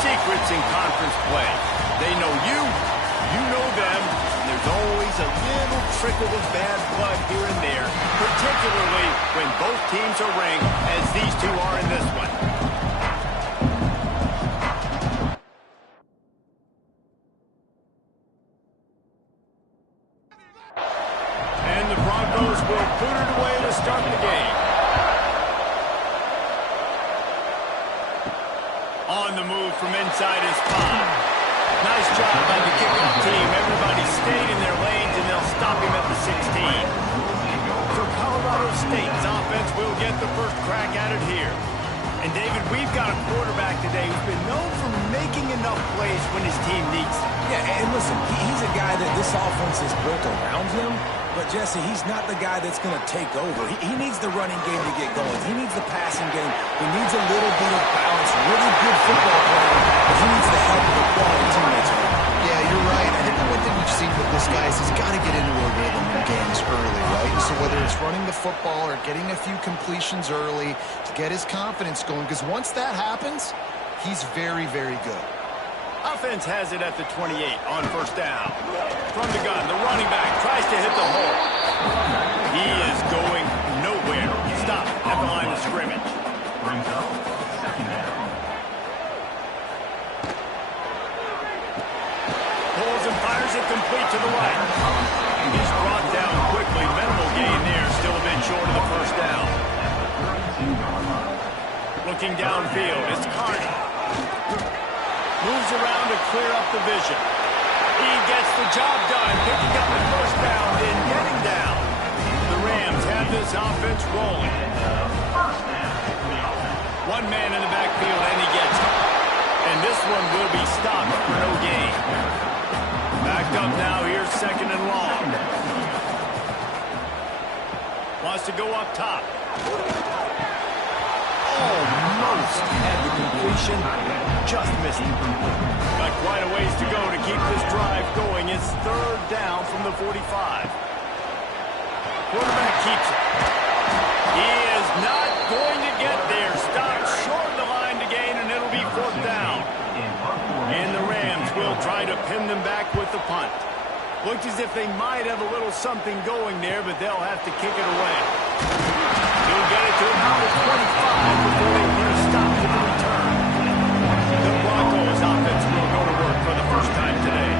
secrets in conference play. They know you, you know them, and there's always a little trickle of bad blood here and there, particularly when both teams are ranked, as these two are in this one. And the Broncos will boot it away to start the game. On the move from inside his 5. Nice job by the kickoff team. Everybody stayed in their lanes, and they'll stop him at the 16. So Colorado State's offense will get the first crack at it here. And, David, we've got a quarterback today who's been known for making enough plays when his team needs them. Yeah, and listen, he's a guy that this offense is built around him. But, Jesse, he's not the guy that's going to take over. He needs the running game to get going. He needs the passing game. He needs a little bit of balance, really good football player, but he needs the help of the quality teammates around him. Yeah, you're right. I think the one thing we've seen with this guy is he's got to get into a rhythm in games early, right? And so whether it's running the football or getting a few completions early to get his confidence going, because once that happens, he's very, very good. Offense has it at the 28 on first down. From the gun, the running back tries to hit the hole. He is going nowhere. Stop at the line of scrimmage. Brings up second down. Pulls and fires it complete to the right. He's brought down quickly. Minimal gain there. Still a bit short of the first down. Looking downfield, it's Carney. Moves around to clear up the vision. He gets the job done, picking up the first down, then getting down. The Rams have this offense rolling. One man in the backfield, and he gets it. And this one will be stopped for no gain. Backed up now, here's second and long. Wants to go up top. Almost had the completion, just missed it. Got quite a ways to go to keep this drive going. It's third down from the 45. Quarterback keeps it. He is not going to get there. Stopped short of the line to gain, and it'll be fourth down. And the Rams will try to pin them back with the punt. Looks as if they might have a little something going there, but they'll have to kick it away. He'll get it to about the 25 before they put a stop to the return. The Broncos offense will go to work for the first time today.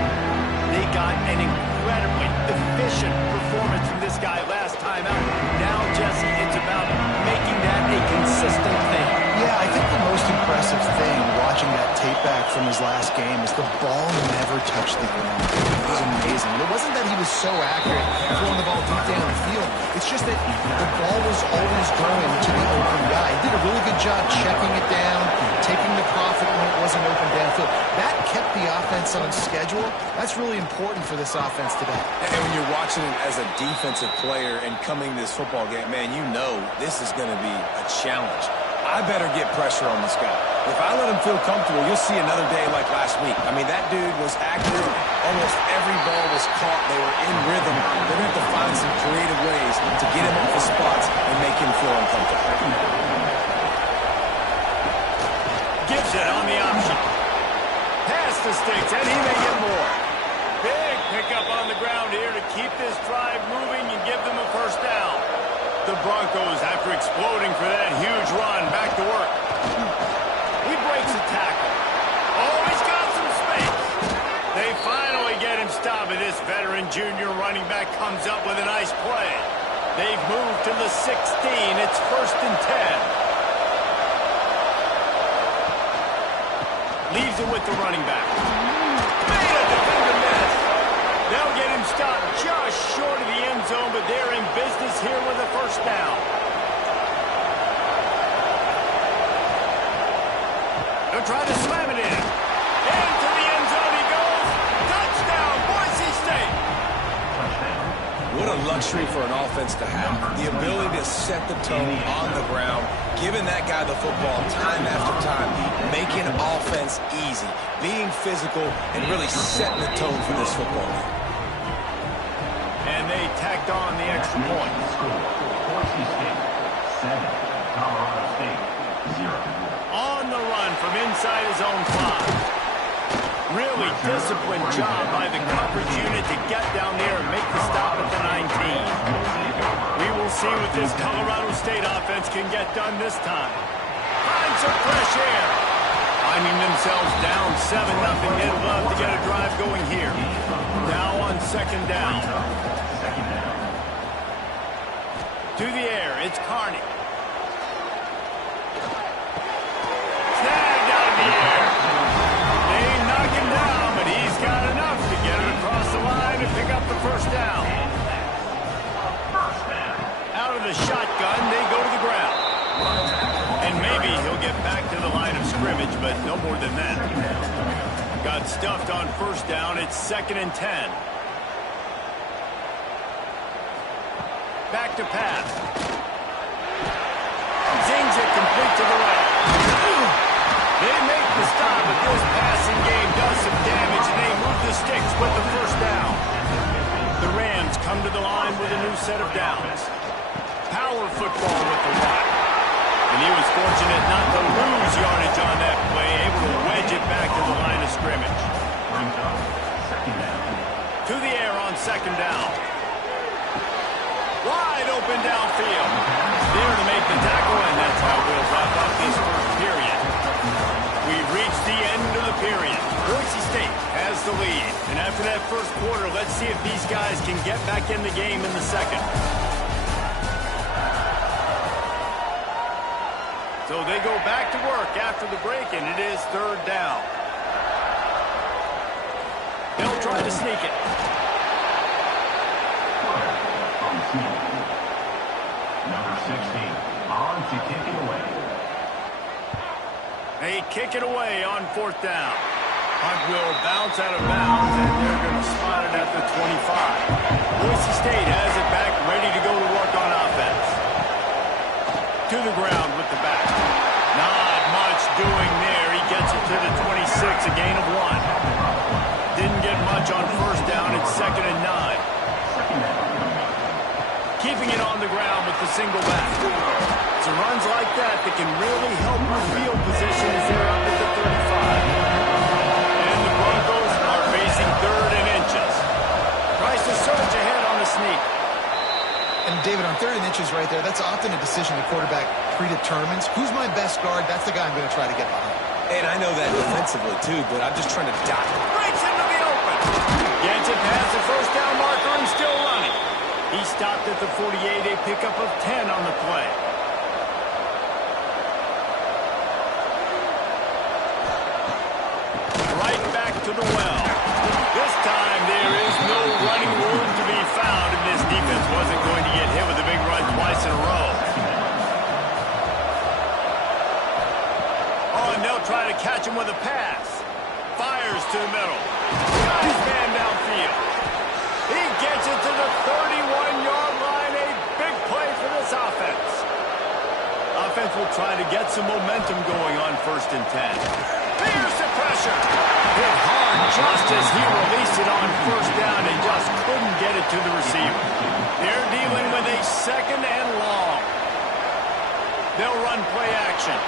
They got an incredibly efficient performance from this guy last time out. Now, Jesse, it's about making that a consistent thing. Yeah, I think the most impressive thing watching that tape back from his last game is the ball never touched the ground. It was amazing. It wasn't that he was so accurate throwing the ball deep down the field. It's just that the ball was always going to the open guy. He did a really good job checking it down, taking the profit when it wasn't open downfield. That kept the offense on schedule. That's really important for this offense today. And when you're watching it as a defensive player and coming to this football game, man, you know this is going to be a challenge. I better get pressure on this guy. If I let him feel comfortable, you'll see another day like last week. I mean, that dude was active. Almost every ball was caught. They were in rhythm. They're going to have to find some creative ways to get him off the spots and make him feel uncomfortable. Gives it on the option. Pass to Sticks, and he may get more. Big pickup on the ground here to keep this drive moving and give them a first down. The Broncos, after exploding for that huge run, back to work. He breaks a tackle. Oh, he's got some space. They finally get him stopped, and this veteran junior running back comes up with a nice play. They've moved to the 16. It's first and 10. Leaves it with the running back. Made a defender miss. They'll get him stopped just short of the end zone, but they're in business here with a first down. They'll try to slam it in. Into the end zone he goes. Touchdown, Boise State. What a luxury for an offense to have. The ability to set the tone on the ground, giving that guy the football time after time, making offense easy, being physical, and really setting the tone for this football game. And they tacked on the extra point. Boise State 7, Colorado State 0. On the run from inside his own 5. Really disciplined job by the coverage unit to get down there and make the stop at the 19. We will see what this Colorado State offense can get done this time. Find some fresh air. Finding themselves down 7-0. They'd love to get a drive going here. Now on second down. To the air, it's Carney. Snagged out of the air. They knock him down, but he's got enough to get it across the line and pick up the first down. Out of the shotgun, they go to the ground. And maybe he'll get back to the line of scrimmage, but no more than that. Got stuffed on first down. It's 2nd and 10. Back to pass. Zings it complete to the right. They make the stop, but this passing game does some damage, and they move the sticks with the first down. The Rams come to the line with a new set of downs. Power football with the rock. And he was fortunate not to lose yardage on that play, able to wedge it back to the line of scrimmage. To the air on second down. Wide open downfield. There to make the tackle, and that's how we'll wrap up this first period. We've reached the end of the period. Boise State has the lead. And after that first quarter, let's see if these guys can get back in the game in the second. So they go back to work after the break, and it is third down. They'll try to sneak it. Number 16, on to kick it away. They kick it away on fourth down. Hunt will bounce out of bounds, and they're going to spot it at the 25. Boise State has it back, ready to go to work on offense. To the ground with the back. Not much doing there. He gets it to the 26, a gain of 1. Didn't get much on first down. It's 2nd and 9. Keeping it on the ground with the single back. It's runs like that that can really help your field position as they're up at the 35. And the Broncos are facing 3rd and inches. Tries to surge ahead on the sneak. And David, on 3rd and inches right there, that's often a decision the quarterback predetermines. Who's my best guard? That's the guy I'm going to try to get behind. And I know that defensively, too, but I'm just trying to dot it. Breaks into the open. Gets it past the first down marker and still running. He stopped at the 48, a pickup of 10 on the play. Right back to the well. This time there is no running room to be found, and this defense wasn't going to get hit with a big run twice in a row. Oh, and they'll try to catch him with a pass. Fires to the middle. Got his man downfield. He gets it to the 31-yard line. A big play for this offense. Offense will try to get some momentum going on 1st and 10. There's the pressure. Hit hard just as he released it on first down and just couldn't get it to the receiver. They're dealing with a 2nd and long. They'll run play action.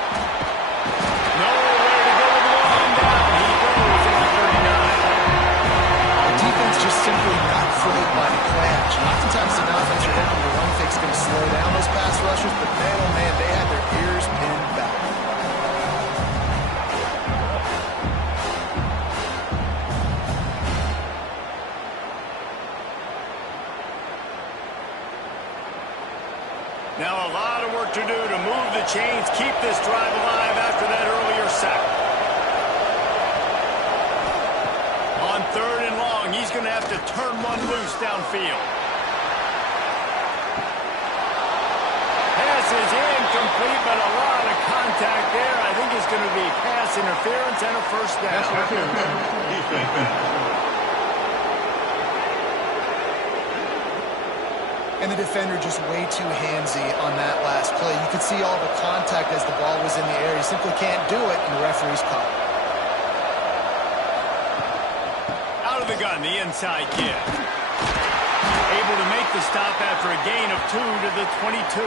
Nowhere to go with the long down. He goes at the 39. Defense just simply not fooled by the play action. Oftentimes an offense you're hoping the run fix going to slow down those pass rushers, but man, oh man, they had their ears pinned back. Now a lot of work to do to move the chains, keep this drive alive after that earlier sack. On 3rd and long, he's going to have to turn one loose downfield. Pass is incomplete, but a lot of contact there. I think it's going to be pass interference and a first down. And the defender just way too handsy on that last play. You could see all the contact as the ball was in the air. He simply can't do it, and the referee's caught. Out of the gun, the inside give. Able to make the stop after a gain of 2 to the 22.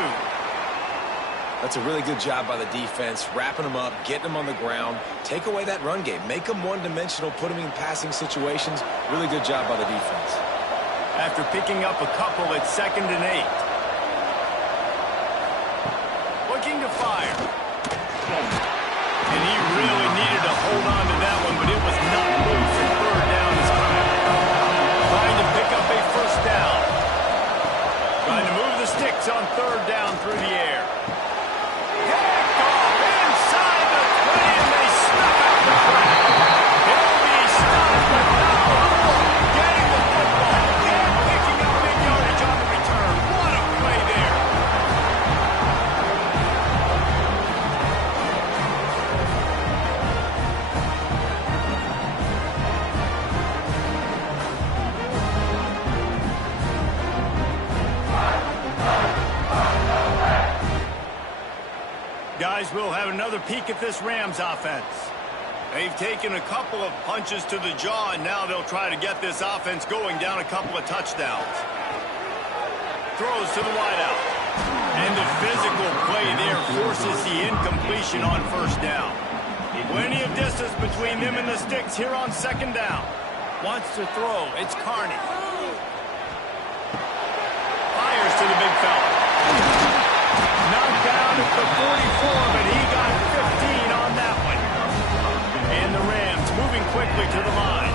That's a really good job by the defense, wrapping them up, getting them on the ground, take away that run game, make them one-dimensional, put them in passing situations. Really good job by the defense. After picking up a couple at 2nd and 8. Looking to fire. And he really needed to hold on to that one, but it was not loose, and 3rd down is coming. Trying to pick up a 1st down. Trying to move the sticks on 3rd down through the air. Picked off inside the 20, and they snuck out the track. He'll be stopped, but not before getting the football and picking up big yardage on the return. What a play there. Guys, we'll have another peek at this Rams offense. They've taken a couple of punches to the jaw, and now they'll try to get this offense going down a couple of touchdowns. Throws to the wideout. And the physical play there forces the incompletion on 1st down. Plenty of distance between them and the sticks here on 2nd down. Wants to throw. It's Carney. Fires to the big fella. Knocked down at the 44, but he got 15 on that one. And the Rams moving quickly to the line.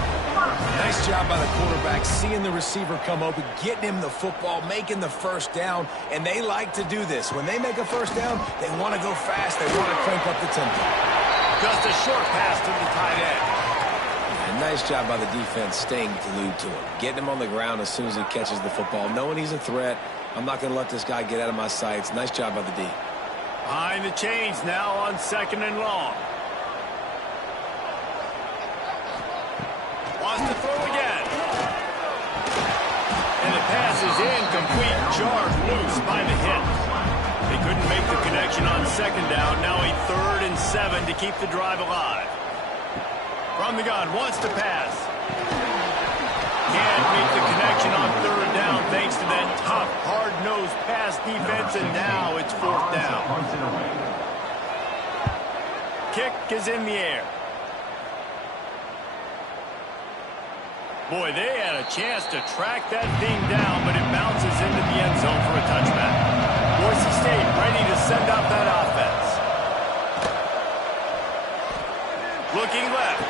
Nice job by the quarterback, seeing the receiver come open, getting him the football, making the 1st down, and they like to do this. When they make a 1st down, they want to go fast, they want to crank up the tempo. Just a short pass to the tight end. And nice job by the defense staying glued to him, getting him on the ground as soon as he catches the football, knowing he's a threat. I'm not going to let this guy get out of my sights. Nice job by the D. Behind the chains now on 2nd and long. Wants to throw again. And the pass is incomplete, jarred loose by the hit. They couldn't make the connection on 2nd down. Now a 3rd and 7 to keep the drive alive. From the gun, wants to pass. Can't make the connection on 3rd down thanks to that tough, hard-nosed pass defense, and now it's 4th down. Kick is in the air. Boy, they had a chance to track that thing down, but it bounces into the end zone for a touchback. Boise State ready to send out that offense. Looking left.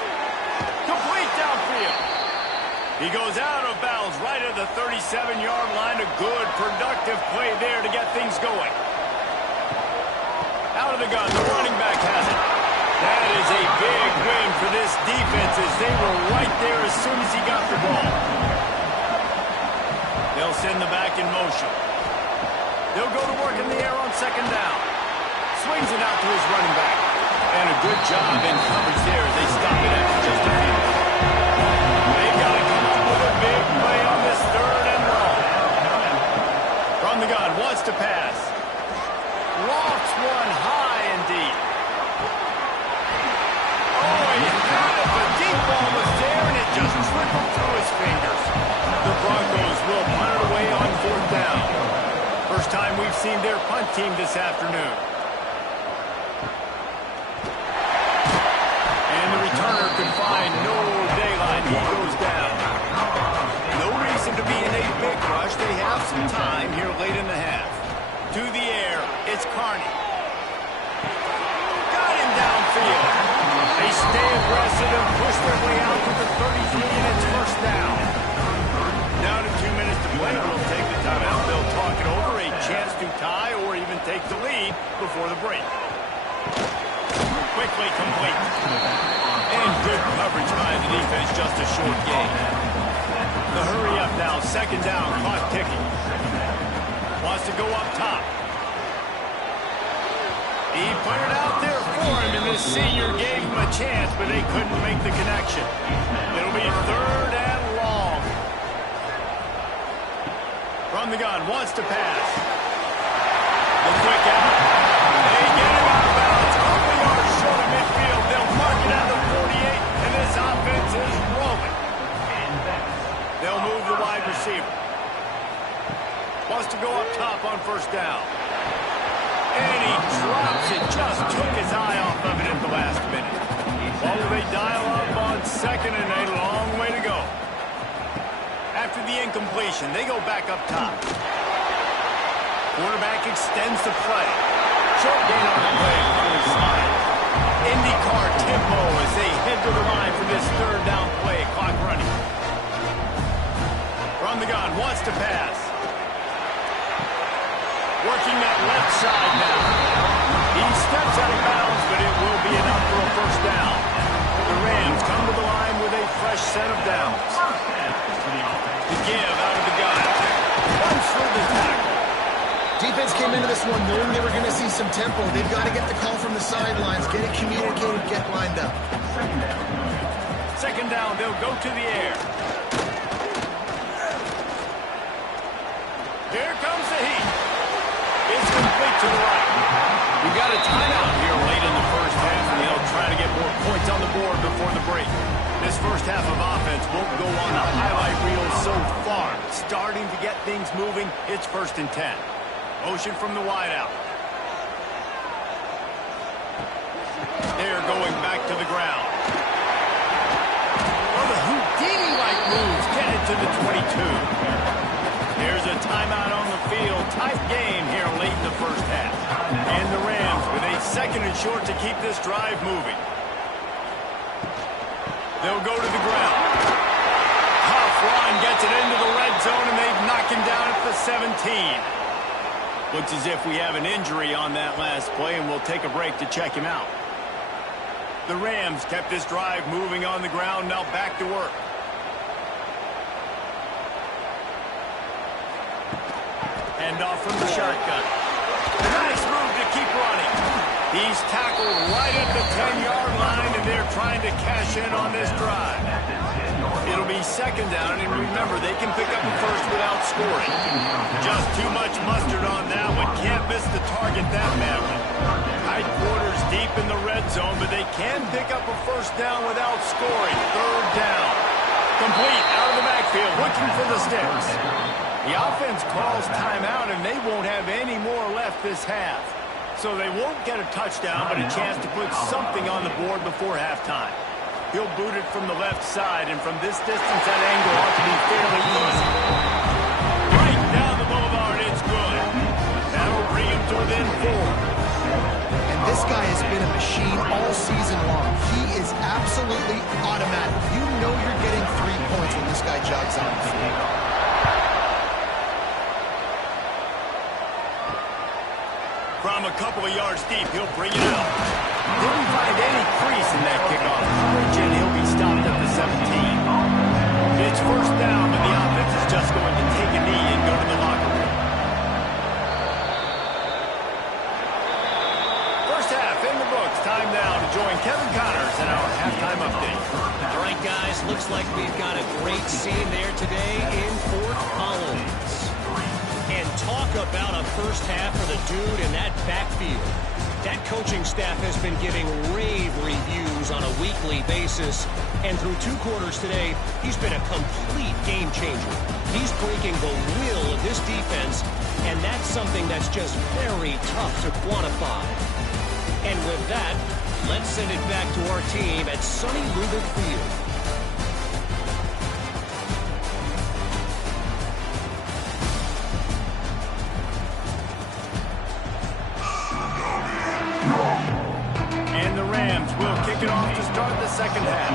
Complete downfield. He goes out of bounds right at the 37-yard line. A good, productive play there to get things going. Out of the gun, the running back has it. That is a big win for this defense as they were right there as soon as he got the ball. They'll send the back in motion. They'll go to work in the air on 2nd down. Swings it out to his running back. And a good job in coverage there as they stop it after just a few. They've got to come up with a big play on this 3rd and long. From the gun, wants to pass. Lofts one high and deep. Oh, he had it. The deep ball was there, and it just trickled through his fingers. The Broncos will punt it away on 4th down. First time we've seen their punt team this afternoon. And the returner can find no daylight. He goes down. No reason to be in a big rush. They have some time here late in the half. To the air, it's Carney. Got him downfield. They stay aggressive and push their way out to the 33, and it's 1st down. Down to 2 minutes to play. We'll take the timeout. They'll talk it over. A chance to tie or even take the lead before the break. Quickly complete. And good coverage by the defense. Just a short gain. The hurry up now. 2nd down. Clock ticking. Wants to go up top. He put it out there for him, and this senior gave him a chance, but they couldn't make the connection. It'll be 3rd and long. From the gun, wants to pass. The quick out. They get him out of bounds. A couple yards short of midfield. They'll mark it at the 48, and this offense is rolling. They'll move the wide receiver. Wants to go up top on 1st down. And he drops took his eye off of it at the last minute. What will they dial up on second and a long way to go? After the incompletion, they go back up top. Quarterback extends the play. Short gain on the play from the side. IndyCar tempo as they head to the line for this third down play. Clock running. From the gun, wants to pass. Working that left side now. He steps out of bounds, but it will be enough for a first down. The Rams come to the line with a fresh set of downs. To give out of the gun. Runs through the tackle. Defense came into this one knowing they were going to see some tempo. They've got to get the call from the sidelines, get it communicated, get lined up. Second down, they'll go to the air. Here comes the heat. It's complete to the right. We got a timeout here late in the first half, and they'll try to get more points on the board before the break. This first half of offense won't go on the highlight reel so far. Starting to get things moving, it's 1st and 10. Motion from the wideout. They're going back to the ground. Oh, the Houdini-like moves get it to the 22. There's a timeout on the field. Tight game here late in the first half. And the Rams with a 2nd and short to keep this drive moving. They'll go to the ground. Tough run gets it into the red zone, and they knock him down at the 17. Looks as if we have an injury on that last play, and we'll take a break to check him out. The Rams kept this drive moving on the ground, now back to work. Hand off from the shotgun. Nice move to keep running. He's tackled right at the 10-yard line, and they're trying to cash in on this drive. It'll be 2nd down, and remember, they can pick up a first without scoring. Just too much mustard on that one. Can't miss the target that badly. Tight quarters deep in the red zone, but they can pick up a first down without scoring. 3rd down. Complete out of the backfield, looking for the sticks. The offense calls timeout, and they won't have any more left this half. So they won't get a touchdown, but a chance to put something on the board before halftime. He'll boot it from the left side, and from this distance, that angle ought to be fairly easy. Right down the boulevard, it's good. That'll bring him to within 4. And this guy has been a machine all season long. He is absolutely automatic. You know you're getting 3 points when this guy jogs on the field. From a couple of yards deep, he'll bring it out. Didn't find any crease in that kickoff coverage, and he'll be stopped at the 17. It's 1st down, but the offense is just going to take a knee and go to the locker room. First half in the books. Time now to join Kevin Connors in our halftime update. All right, guys, looks like we've got a great scene there today in Fort Collins. And talk about a first half for the dude in that backfield. That coaching staff has been giving rave reviews on a weekly basis. And through 2 quarters today, he's been a complete game changer. He's breaking the will of this defense, and that's something that's just very tough to quantify. And with that, let's send it back to our team at sunny Lubeck Field. And the Rams will kick it off to start the second half.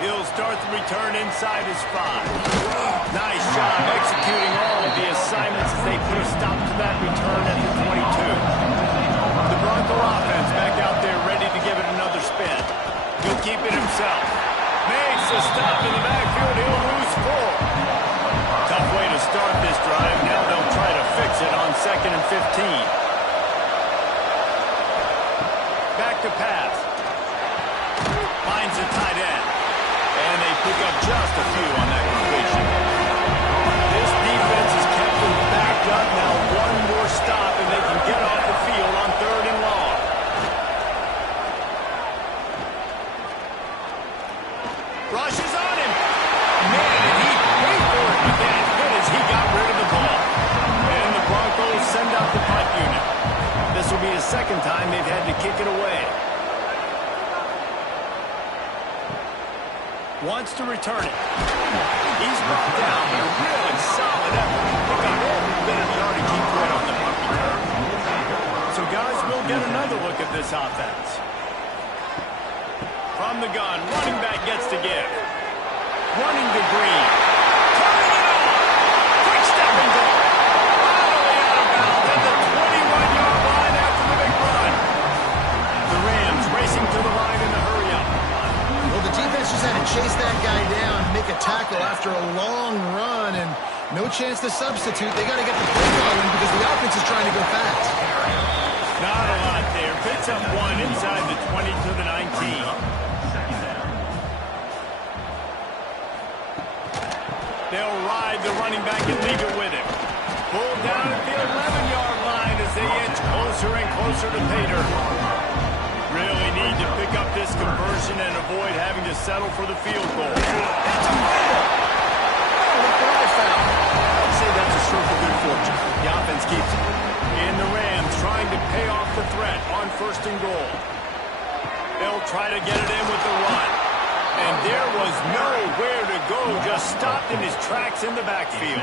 He'll start the return inside his 5. Nice job executing all of the assignments as they put a stop to that return at the 22. The Bronco offense back out there ready to give it another spin. He'll keep it himself. Makes a stop in the backfield. He'll lose 4. Tough way to start this drive. Now they'll try to fix it on 2nd and 15. Back to pass. Finds a tight end. And they pick up just a few on that completion. This defense second time they've had to kick it away. Wants to return it. He's brought down, but a really solid effort to pick up every bit of yardage he could on the punt return. So, guys, we'll get another look at this offense. From the gun, running back gets to give. Running to Green. Turning it on. Quick step and go. All the way out of bounds at the 21-yard line after the big run. The Rams racing to the line in the hurry-up. Well, the defense just had to chase that guy down, make a tackle after a long run, and no chance to substitute. They got to get the play going because the offense is trying to go fast. Not a lot there. Picks up one inside the 20 to the 19. They'll ride the running back and leave it with him. Pulled down at the 11-yard line as they inch closer and closer to pay dirt. Really need to pick up this conversion and avoid having to settle for the field goal. It's a fumble. Oh, look what I found. I'd say that's a stroke of good fortune. The offense keeps it. And the Rams trying to pay off the threat on 1st and goal. They'll try to get it in with the run. And there was nowhere to go, just stopped in his tracks in the backfield.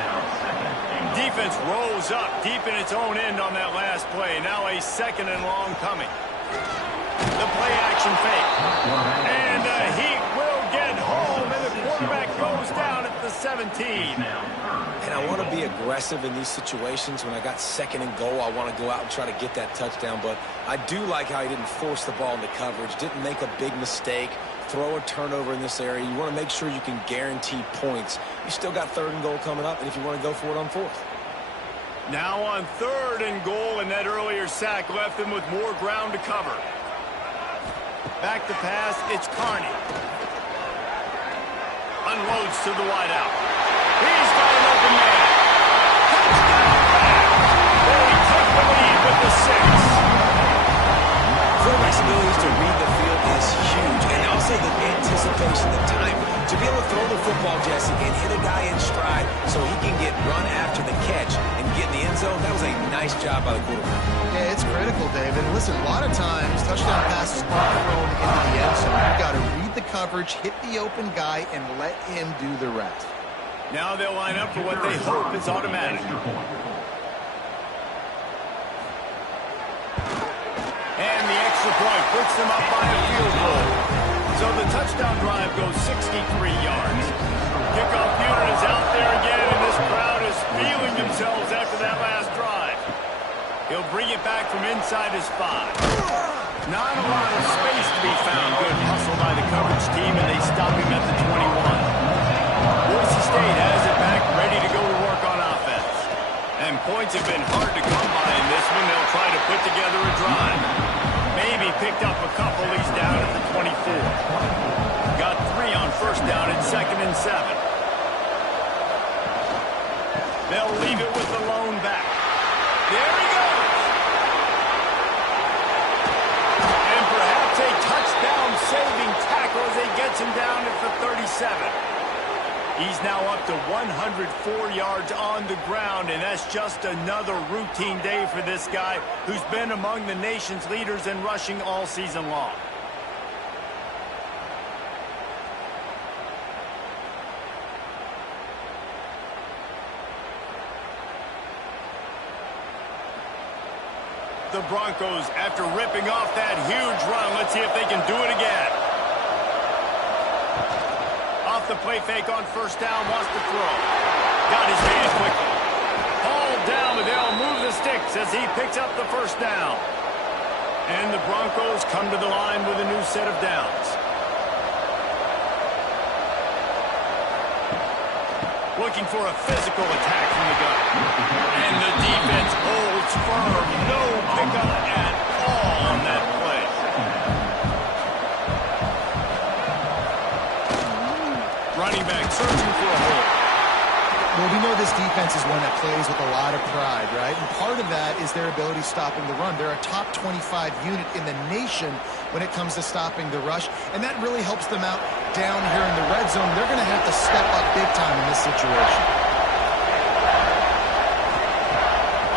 Defense rolls up deep in its own end on that last play. Now a 2nd and long coming. The play action fake. And the Heat will get home, and the quarterback goes down at the 17. And I want to be aggressive in these situations. When I got 2nd and goal, I want to go out and try to get that touchdown. But I do like how he didn't force the ball into coverage, didn't make a big mistake, throw a turnover in this area. You want to make sure you can guarantee points. You still got 3rd and goal coming up, and if you want to go for it on 4th. Now on 3rd and goal, and that earlier sack left them with more ground to cover. Back to pass, it's Carney. Unloads to the wideout. He's got an open man. Touchdown back. They take the lead with the 6. Quarterback's ability to read the field is huge. And also the anticipation, the time. To be able to throw the football, Jesse, and hit a guy in stride so he can get run after the catch and get in the end zone, that was a nice job by the quarterback. Yeah, it's critical, David. Listen, a lot of times, touchdown passes aren't thrown into the end zone. You've got to read the coverage, hit the open guy, and let him do the rest. Now they'll line up for what they hope is automatic. And the extra point puts them up by a field goal. So the touchdown drive goes 63 yards. Kickoff unit is out there again, and this crowd is feeling themselves after that last drive. He'll bring it back from inside his 5. Not a lot of space to be found. Good hustle by the coverage team, and they stop him at the 21. Boise State has it back, ready to go to work on offense. And points have been hard to come by in this one. They'll try to put together a drive. Maybe picked up a couple. He's down at the 24. Got 3 on 1st down at 2nd and 7. They'll leave it with the lone back. There he goes. And perhaps a touchdown-saving tackle as he gets him down at the 37. He's now up to 104 yards on the ground, and that's just another routine day for this guy who's been among the nation's leaders in rushing all season long. The Broncos, after ripping off that huge run, let's see if they can do it again. Off the play fake on 1st down, wants to throw. Got his hands quickly. Hauled down, but they'll move the sticks as he picks up the 1st down. And the Broncos come to the line with a new set of downs. Looking for a physical attack from the gun. And the defense holds firm. No pickup at all on that play. Running back searching for a hole. Well, we know this defense is one that plays with a lot of pride, right? And part of that is their ability stopping the run. They're a top 25 unit in the nation when it comes to stopping the rush, and that really helps them out down here in the red zone. They're going to have to step up big time in this situation.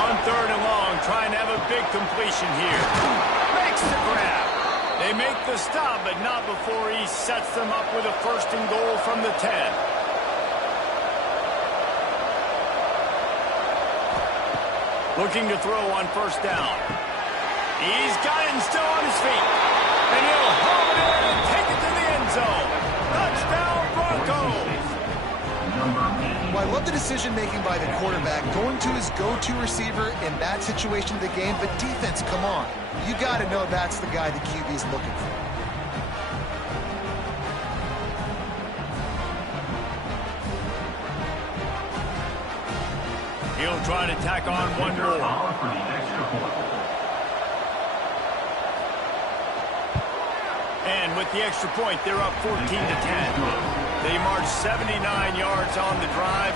On 3rd and long, trying to have a big big completion here. Makes the grab. They make the stop, but not before he sets them up with a 1st and goal from the 10. Looking to throw on 1st down. He's got it and still on his feet. And he'll haul it in and take it to the end zone. Touchdown, Broncos. Well, I love the decision-making by the quarterback, going to his go-to receiver in that situation of the game. But defense, come on. You got to know that's the guy the QB is looking for. He'll try to tack on one more. And with the extra point, they're up 14-10. They marched 79 yards on the drive.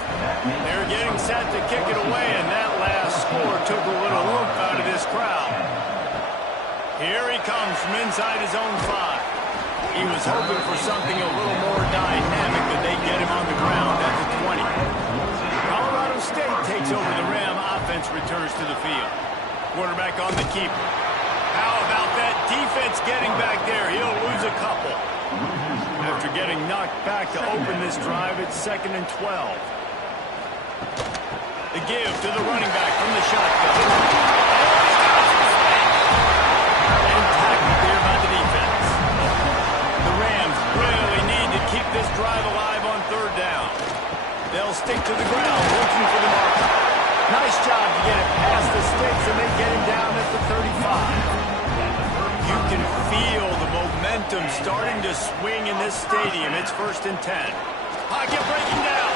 They're getting set to kick it away, and that last score took a little whoop out of this crowd. Here he comes from inside his own 5. He was hoping for something a little more dynamic, but they get him on the ground at the 20. Colorado State takes over the Ram. Offense returns to the field. Quarterback on the keeper. How about that defense getting back there? He'll lose a couple. After getting knocked back to open this drive, it's 2nd and 12. The give to the running back from the shotgun. And tackled there by the defense. The Rams really need to keep this drive alive on 3rd down. They'll stick to the ground, looking for the marker. Nice job to get it past the sticks, and they get him down at the 35. You can feel the momentum starting to swing in this stadium. It's 1st and 10. Pocket breaking down.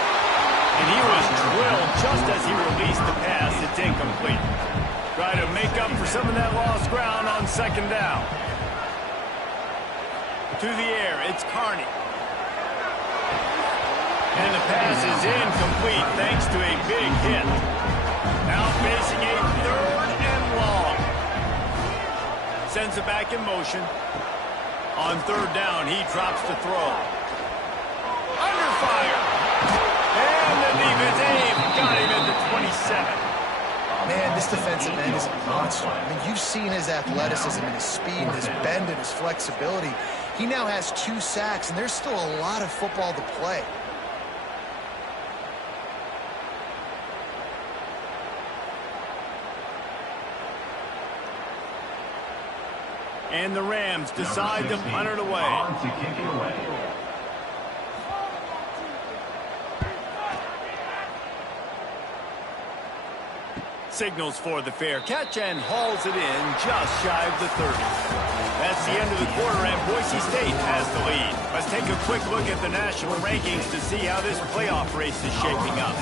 And he was drilled just as he released the pass. It's incomplete. Try to make up for some of that lost ground on 2nd down. To the air, it's Carney. And the pass is incomplete thanks to a big hit. Now facing a 3rd and long. Sends it back in motion. On 3rd down, he drops to throw. Under fire. And the defense got him at the 27. Man, this defensive end is a monster. I mean, you've seen his athleticism and his speed and his bend and his flexibility. He now has 2 sacks, and there's still a lot of football to play. And the Rams decide to punt it away. Signals for the fair catch and hauls it in just shy of the 30. That's the end of the quarter, and Boise State has the lead. Let's take a quick look at the national rankings to see how this playoff race is shaping up.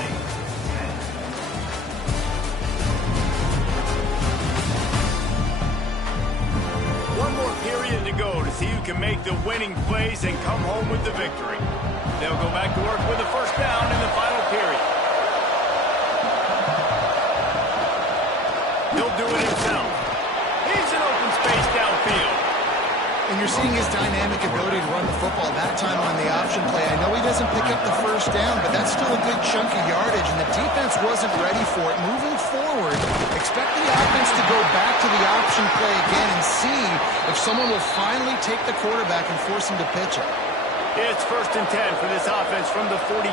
One more period to go to see who can make the winning plays and come home with the victory. They'll go back to work with a 1st down in the final period. He'll do it himself. He's in open space downfield. And you're seeing his dynamic ability to run the football that time on the option play. I know he doesn't pick up the 1st down, but that's still a good chunk of yardage, and the defense wasn't ready for it. Moving forward, expect the offense to go back to the option play again and see if someone will finally take the quarterback and force him to pitch it. It's 1st and 10 for this offense from the 42.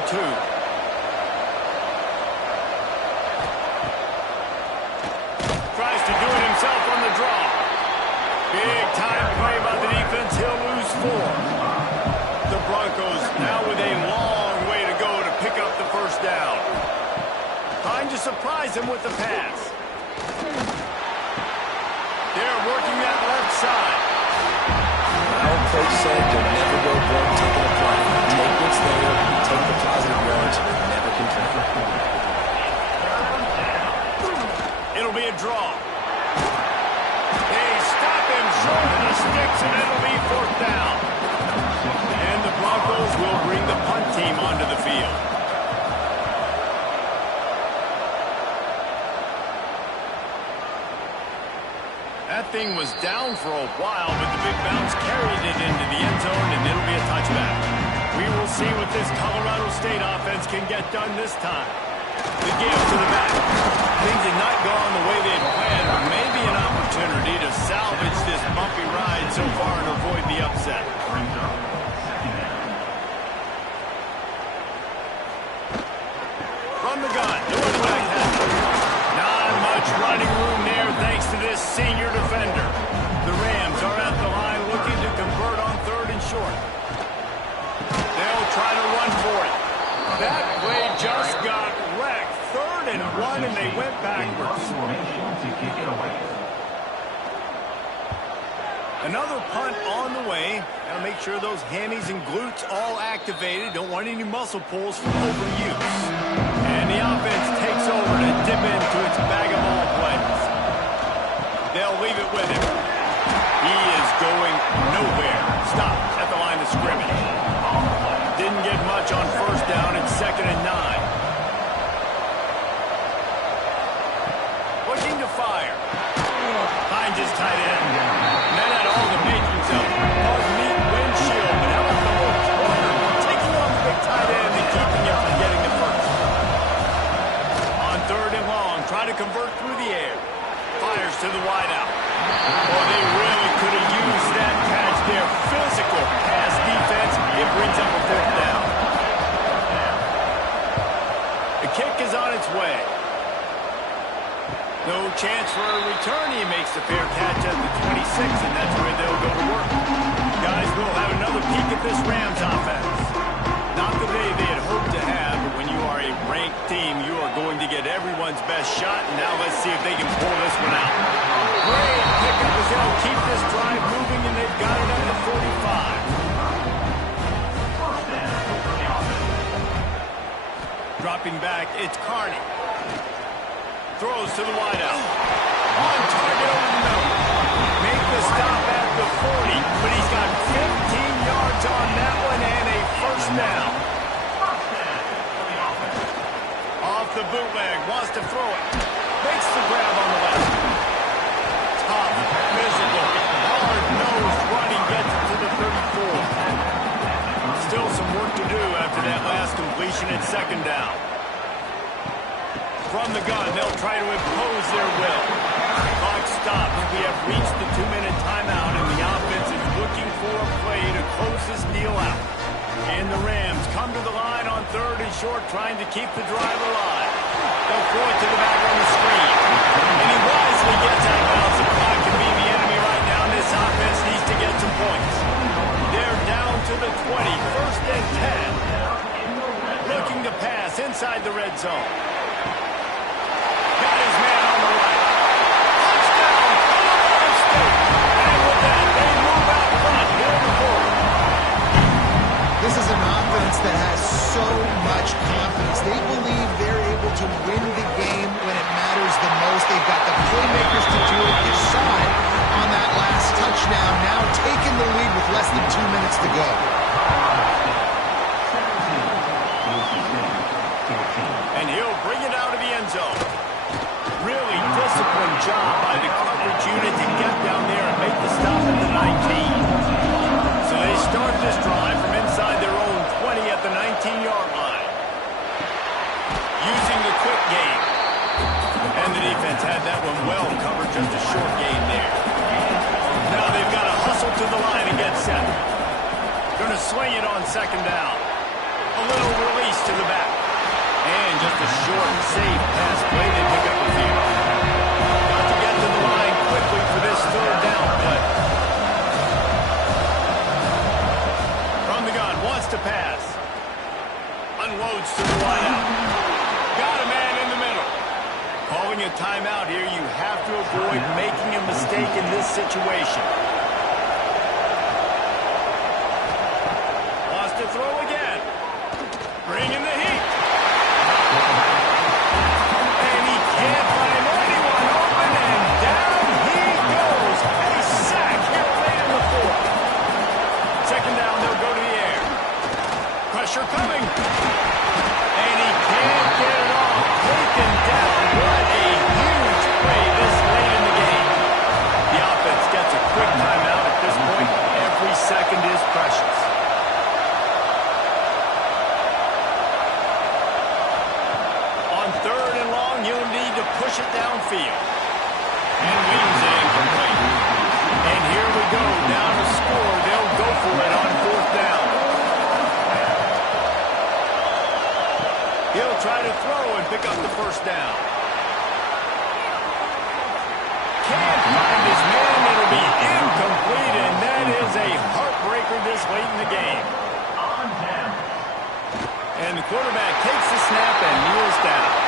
Tries to do it himself on the draw. Big time play by the defense. He'll lose 4. The Broncos now with a long way to go to pick up the 1st down. Trying to surprise him with the pass. They're working that left side. Our coach said you'll never go broke taking a play. Take what's there, take the positive yards, and never complain. It'll be a draw. They stop him short of the sticks, and it'll be 4th down. And the Broncos will bring the punt team onto the field. That thing was down for a while, but the big bounce carried it into the end zone, and it'll be a touchback. We will see what this Colorado State offense can get done this time. The give to the back. Things did not go on the way they had planned, but maybe an opportunity they went backwards. To kick it away. Another punt on the way. Gotta make sure those hammies and glutes all activated. Don't want any muscle pulls from overuse. And the offense takes over to dip into its bag of ball plays. They'll leave it with him. He is going nowhere. Stop at the line of scrimmage. Didn't get much on first down. It's 2nd and 9. Looking to fire. Finds his tight end. That had all the makings of neat windshield, but how about the whole corner? Taking on the big tight end and keeping him from getting the first. On 3rd and long, trying to convert through the air. Fires to the wideout. Oh, they really could have used that catch there. Physical pass defense. It brings up a 4th down. The kick is on its way. No chance for a return. He makes the fair catch at the 26, and that's where they'll go to work. Guys, we'll have another peek at this Rams offense. Not the day they had hoped to have, but when you are a ranked team, you are going to get everyone's best shot, and now let's see if they can pull this one out. Great pickup as they'll keep this drive moving, and they've got it at the 45. Dropping back, it's Carney. Throws to the wideout. On target over the middle. Make the stop at the 40, but he's got 15 yards on that one and a 1st down. Off the bootleg, wants to throw it. Makes the grab on the left. Tough, physical, hard-nosed running gets it to the 34. Still some work to do after that last completion at 2nd down. From the gun, they'll try to impose their will. Clock stops. We have reached the 2-minute timeout, and the offense is looking for a play to close this deal out. And the Rams come to the line on 3rd and short, trying to keep the drive alive. They'll throw it to the back on the screen. And he wisely gets out of bounds. The clock can be the enemy right now, and this offense needs to get some points. They're down to the 20, 1st and 10. Looking to pass inside the red zone. Got his man on the right. Touchdown, Colorado State. And with that, they move out front here in the 4th. This is an offense that has so much confidence. They believe they're able to win the game when it matters the most. They've got the playmakers to do it. You saw it on that last touchdown. Now taking the lead with less than 2 minutes to go. And he'll bring it out of the end zone. Really disciplined job by the coverage unit to get down there and make the stop at the 19. So they start this drive from inside their own 20 at the 19-yard line. Using the quick game. And the defense had that one well covered, just a short gain there. Now they've got to hustle to the line and get set. Going to swing it on 2nd down. A little release to the back. And just a short, safe pass play. They pick up a few. Got to get to the line quickly for this 3rd down play. From the gun, wants to pass. Unloads to the wideout. Got a man in the middle. Calling a timeout here. You have to avoid making a mistake in this situation. Wants to throw again. Bringing the heat. And he can't find anyone open, and down he goes. A sack here late in the 4th. 2nd down, they'll go to the air. Pressure coming. And he can't get it off. Taken down. What a huge play this late in the game. The offense gets a quick timeout at this point. Every second is precious. On 3rd and long, you'll need to push it downfield. And wings it incomplete. And here we go, down to score. They'll go for it on 4th down. He'll try to throw and pick up the 1st down. Can't find his man. It'll be incomplete, and that is a heartbreaker this late in the game. And the quarterback takes the snap and kneels down.